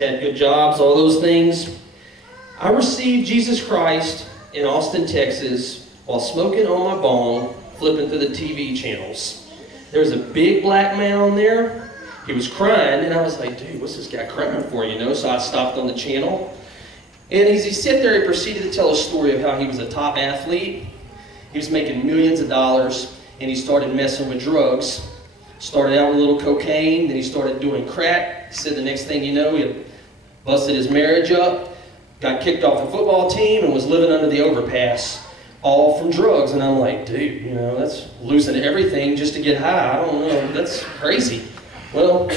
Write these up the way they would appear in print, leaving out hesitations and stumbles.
had good jobs, all those things. I received Jesus Christ in Austin, Texas, while smoking on my bong, flipping through the TV channels. There was a big black man on there. He was crying, and I was like, dude, what's this guy crying for, you know? So I stopped on the channel. And as he sat there, he proceeded to tell a story of how he was a top athlete. He was making millions of dollars, and he started messing with drugs. Started out with a little cocaine, then he started doing crack. He said the next thing you know, he had busted his marriage up, got kicked off the football team, and was living under the overpass, all from drugs. And I'm like, dude, you know, that's losing everything just to get high. I don't know, that's crazy. Well,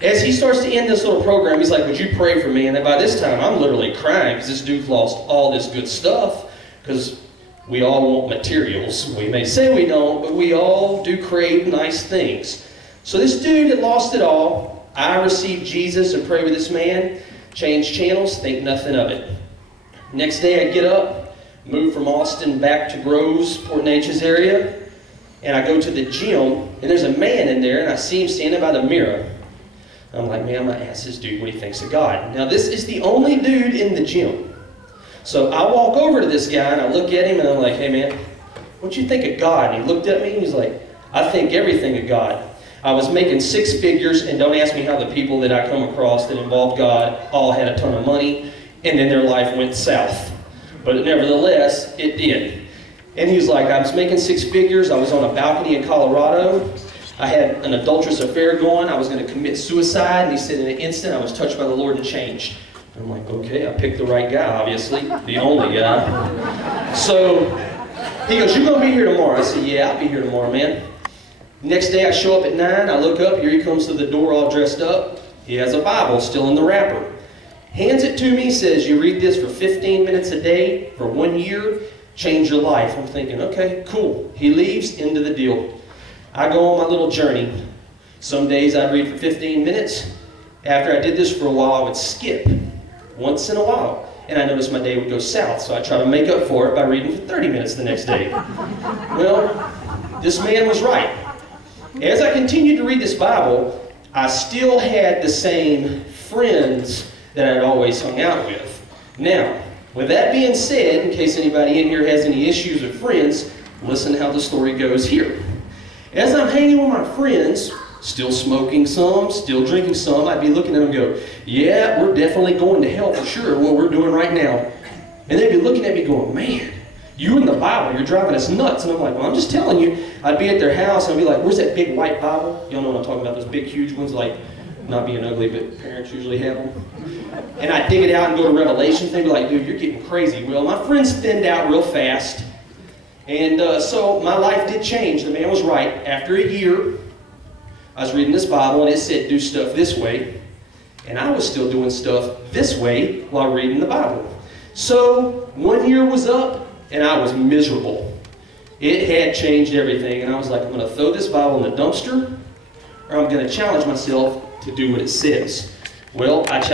as he starts to end this little program, he's like, would you pray for me? And then by this time, I'm literally crying because this dude lost all this good stuff, because we all want materials. We may say we don't, but we all do crave nice things. So this dude had lost it all. I received Jesus and prayed with this man, changed channels, think nothing of it. Next day I get up, move from Austin back to Groves, Port Neches area, and I go to the gym, and there's a man in there, and I see him standing by the mirror. I'm like, man, I'm going to ask this dude what he thinks of God. Now this is the only dude in the gym. So I walk over to this guy, and I look at him, and I'm like, hey man, what you think of God? And he looked at me, and he's like, I think everything of God. I was making six figures, and don't ask me how the people that I come across that involved God all had a ton of money, and then their life went south. But nevertheless, it did. And he was like, I was making six figures, I was on a balcony in Colorado, I had an adulterous affair going, I was going to commit suicide, and he said in an instant I was touched by the Lord and changed. I'm like, okay, I picked the right guy, obviously, the only guy. So he goes, you going to be here tomorrow? I said, yeah, I'll be here tomorrow, man. Next day I show up at 9, I look up, here he comes to the door all dressed up. He has a Bible still in the wrapper. Hands it to me, says, you read this for 15 minutes a day for 1 year, change your life. I'm thinking, okay, cool. He leaves, into the deal. I go on my little journey. Some days I'd read for 15 minutes. After I did this for a while, I would skip once in a while. And I noticed my day would go south, so I try to make up for it by reading for 30 minutes the next day. Well, this man was right. As I continued to read this Bible, I still had the same friends that I'd always hung out with. Now, with that being said, in case anybody in here has any issues with friends, listen how the story goes here. As I'm hanging with my friends, still smoking some, still drinking some, I'd be looking at them and go, yeah, we're definitely going to hell for sure, what we're doing right now. And they'd be looking at me going, man, you in the Bible, you're driving us nuts. And I'm like, well, I'm just telling you. I'd be at their house, and I'd be like, where's that big white Bible? Y'all know what I'm talking about, those big, huge ones, like, not being ugly, but parents usually have them. And I'd dig it out and go to Revelation. They'd be like, dude, you're getting crazy. Well, my friends thinned out real fast. And so my life did change. The man was right. After a year, I was reading this Bible, and it said, do stuff this way. And I was still doing stuff this way while reading the Bible. So 1 year was up, and I was miserable. It had changed everything, and I was like, I'm going to throw this Bible in the dumpster, or I'm going to challenge myself to do what it says. Well, I challenged